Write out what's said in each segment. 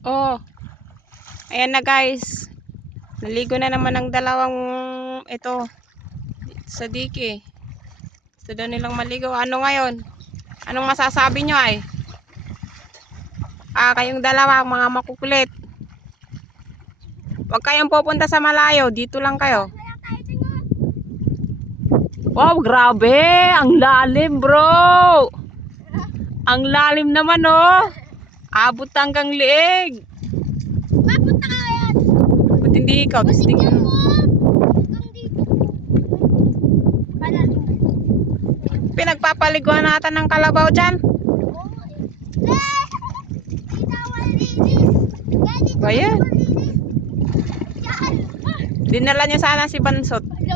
Oh, ayan na guys. Naligo na naman ang dalawang ito sa dike. Gusto daw nilang maligo. Ano ngayon? Anong masasabi nyo ay? Kayong dalawa mga makukulit. Huwag kayong pupunta sa malayo. Dito lang kayo. Wow, grabe. Ang lalim bro. Ang lalim naman oh. Abot hanggang liig. Mapunta ka yan. Ba't hindi ikaw? Tapos tingin mo. Pinagpapaliguan natin ng kalabaw dyan. Bayan. Dinala niya sana si Bansot. Ay,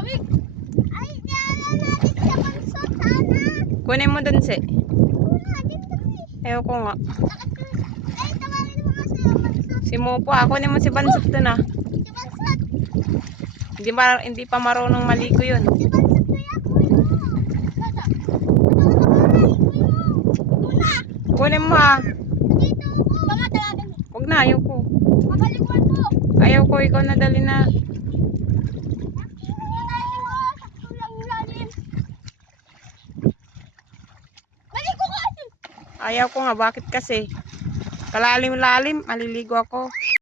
dinala natin si Bansot sana. Kunin mo dun si. Ayaw ko nga. Ay, tawagin mo nga si Bansot. Si Mopo, kunin mo si Bansot dun ah. Si Bansot. Hindi pa marunong maligo yun. Si Bansot kaya, kunin mo. Kunin mo ah. Dito ako. Baka tawagan mo. Huwag na, ayaw ko. Mabaliguan ko. Ayaw ko, ikaw na dali na. Ayaw ko nga, bakit kasi? Kalalim-lalim, maliligo ako.